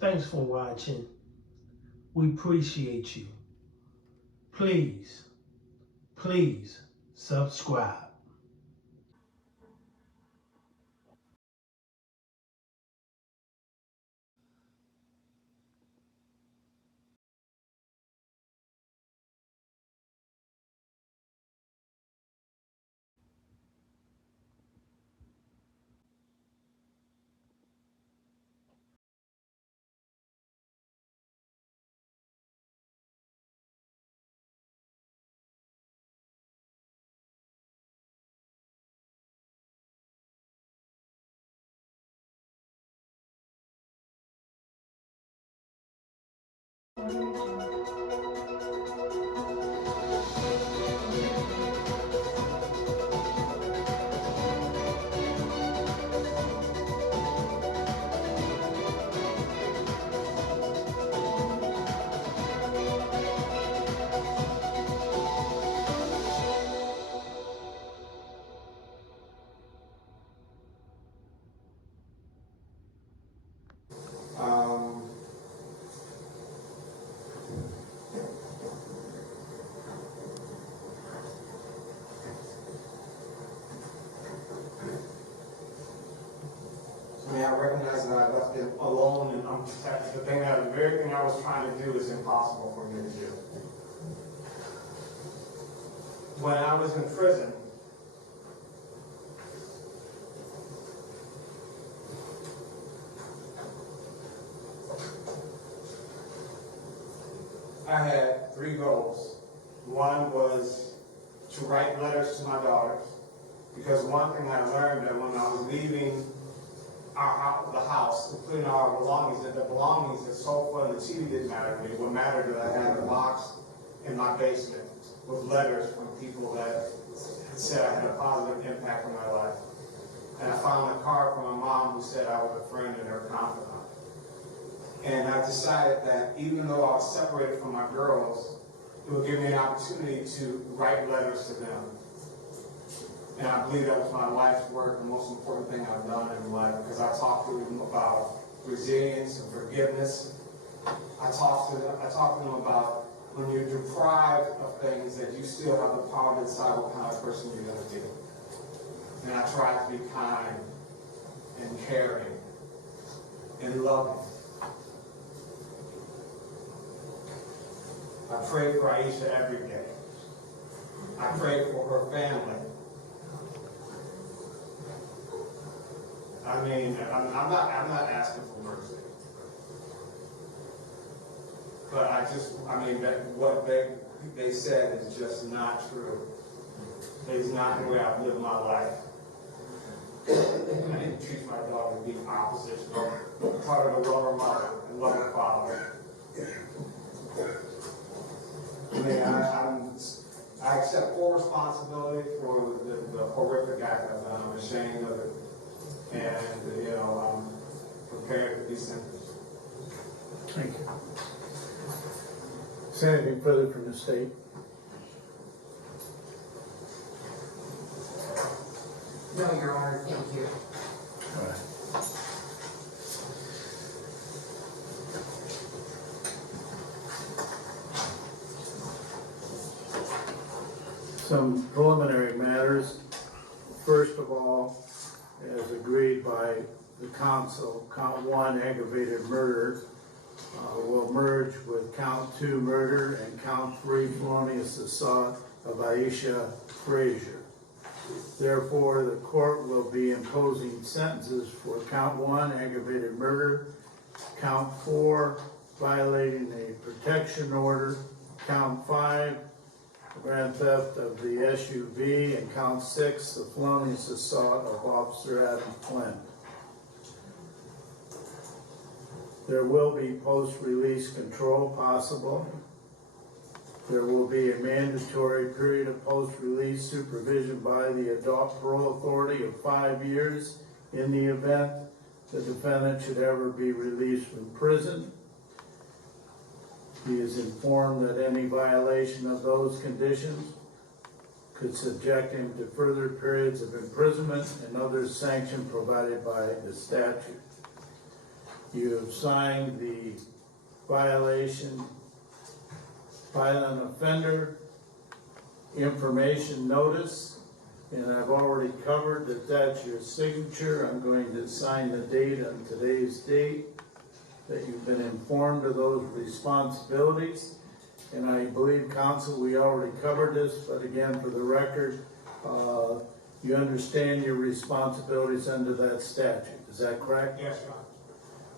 Thanks for watching. We appreciate you. Please subscribe. I recognize that I left it alone and unprotected. The very thing I was trying to do is impossible for me to do. When I was in prison, I had 3 goals. One was to write letters to my daughters, because one thing I learned that when I was leaving the house, putting our belongings, that the belongings, the sofa and the TV didn't matter to me. What mattered is I had a box in my basement with letters from people that said I had a positive impact on my life. And I found a card from my mom who said I was a friend and her confidant. And I decided that even though I was separated from my girls, it would give me an opportunity to write letters to them. And I believe that was my life's work, the most important thing I've done in life, because I talked to them about resilience and forgiveness. I talked to them about when you're deprived of things, that you still have the power to decide what kind of person you're going to be. And I tried to be kind and caring and loving. I prayed for Aisha every day. I prayed for her family. I mean, I'm not asking for mercy. But that what they said is just not true. It's not the way I've lived my life. I didn't treat my daughter to be opposition. Part of the lover mother and lover father. I accept full responsibility for the horrific act I've done. I'm ashamed of it. And, I'm prepared to be sentenced. Thank you. Is there anything further from the state? No, Your Honor, thank you. All right. Some preliminary matters. First of all, as agreed by the council, count 1, aggravated murder, will merge with count 2, murder, and count 3, felonious assault of Aisha Frazier. Therefore, the court will be imposing sentences for count 1, aggravated murder, count 4, violating a protection order, count 5, grand theft of the SUV, and count 6, the felonious assault of Officer Adam Flynn. There will be post-release control possible. There will be a mandatory period of post-release supervision by the Adult Parole Authority of 5 years in the event the defendant should ever be released from prison. He is informed that any violation of those conditions could subject him to further periods of imprisonment and other sanction provided by the statute. You have signed the violation, violent offender information notice, and I've already covered that that's your signature. I'm going to sign the date on today's date, that you've been informed of those responsibilities. And I believe, counsel, we already covered this, but again, for the record, you understand your responsibilities under that statute. Is that correct? Yes, Your Honor.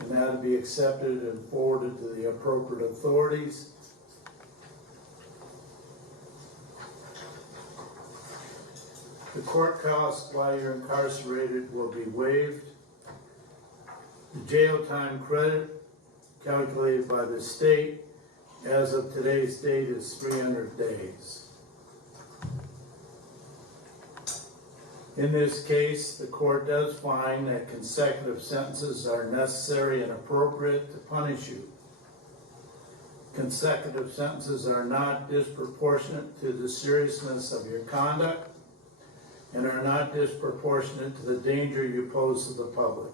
And that'll be accepted and forwarded to the appropriate authorities. The court costs while you're incarcerated will be waived. The jail time credit calculated by the state as of today's date is 300 days. In this case, the court does find that consecutive sentences are necessary and appropriate to punish you. Consecutive sentences are not disproportionate to the seriousness of your conduct and are not disproportionate to the danger you pose to the public.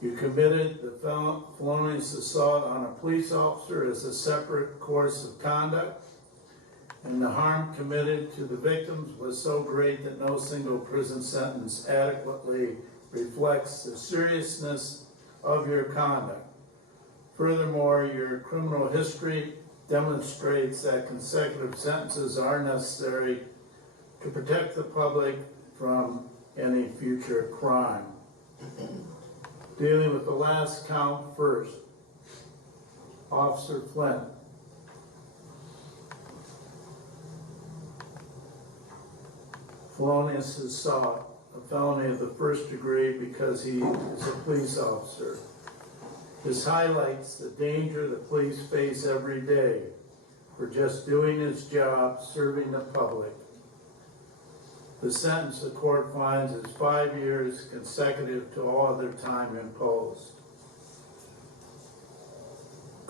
You committed the felonious assault on a police officer as a separate course of conduct, and the harm committed to the victims was so great that no single prison sentence adequately reflects the seriousness of your conduct. Furthermore, your criminal history demonstrates that consecutive sentences are necessary to protect the public from any future crime. Dealing with the last count first, Officer Flint. Felonious assault, a felony of the first degree because he is a police officer. This highlights the danger the police face every day for just doing his job, serving the public. The sentence the court finds is 5 years consecutive to all other time imposed.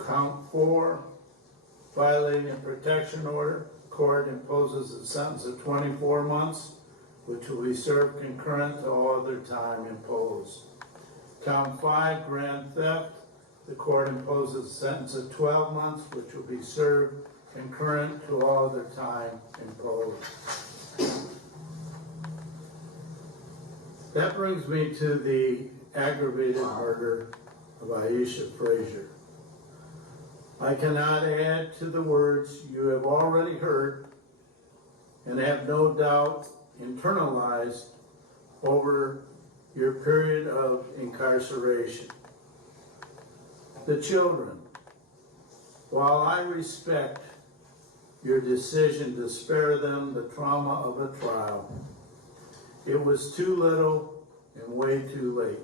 Count 4, violating a protection order. Court imposes a sentence of 24 months, which will be served concurrent to all other time imposed. Count 5, grand theft. The court imposes a sentence of 12 months, which will be served concurrent to all other time imposed. That brings me to the aggravated murder of Aisha Frazier. I cannot add to the words you have already heard and have no doubt internalized over your period of incarceration. The children, while I respect your decision to spare them the trauma of a trial, it was too little and way too late.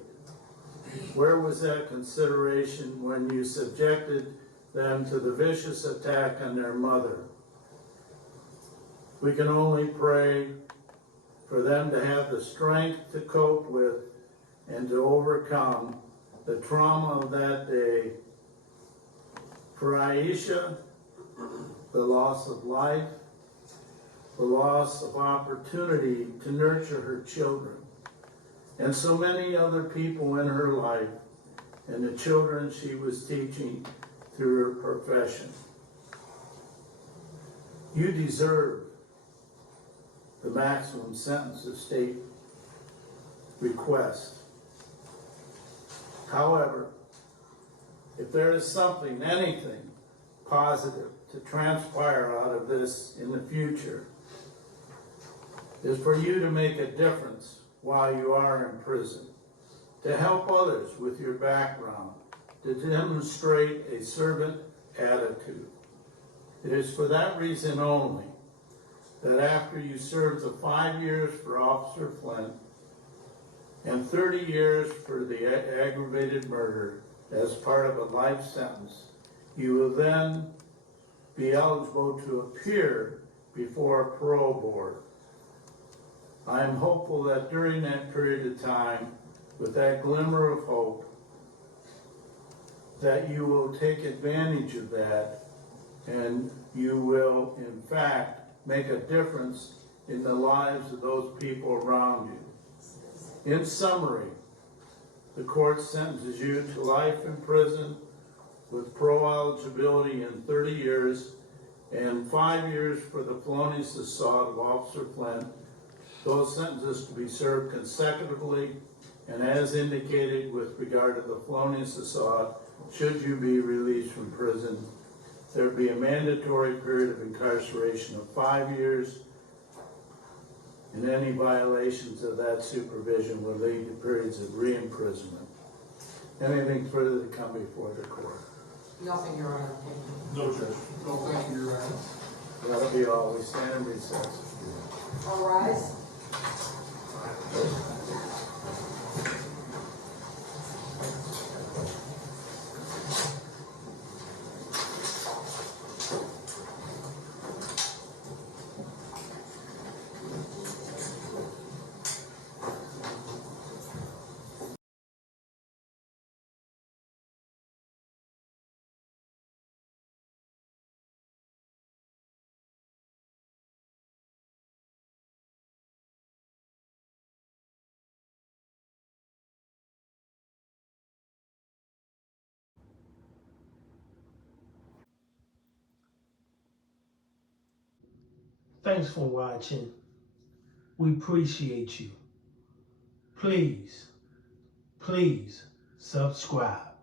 Where was that consideration when you subjected them to the vicious attack on their mother? We can only pray for them to have the strength to cope with and to overcome the trauma of that day. For Aisha, the loss of life, the loss of opportunity to nurture her children, and so many other people in her life, and the children she was teaching through her profession. You deserve the maximum sentence the state requests. However, if there is something, anything positive to transpire out of this in the future, is for you to make a difference while you are in prison, to help others with your background, to demonstrate a servant attitude. It is for that reason only that after you serve the 5 years for Officer Flint and 30 years for the aggravated murder as part of a life sentence, you will then be eligible to appear before a parole board. I am hopeful that during that period of time, with that glimmer of hope, that you will take advantage of that and you will, in fact, make a difference in the lives of those people around you. In summary, the court sentences you to life in prison with parole eligibility in 30 years and 5 years for the felonious assault of Officer Flint. Those sentences to be served consecutively and as indicated with regard to the felonious assault, should you be released from prison, there would be a mandatory period of incarceration of 5 years, and any violations of that supervision would lead to periods of re-imprisonment. Anything further to come before the court? Nothing, Your Honor, thank you. No, Judge. No, thank you, Your Honor. That'll be all. We stand in recess. All rise. Thanks for watching. We appreciate you. Please subscribe.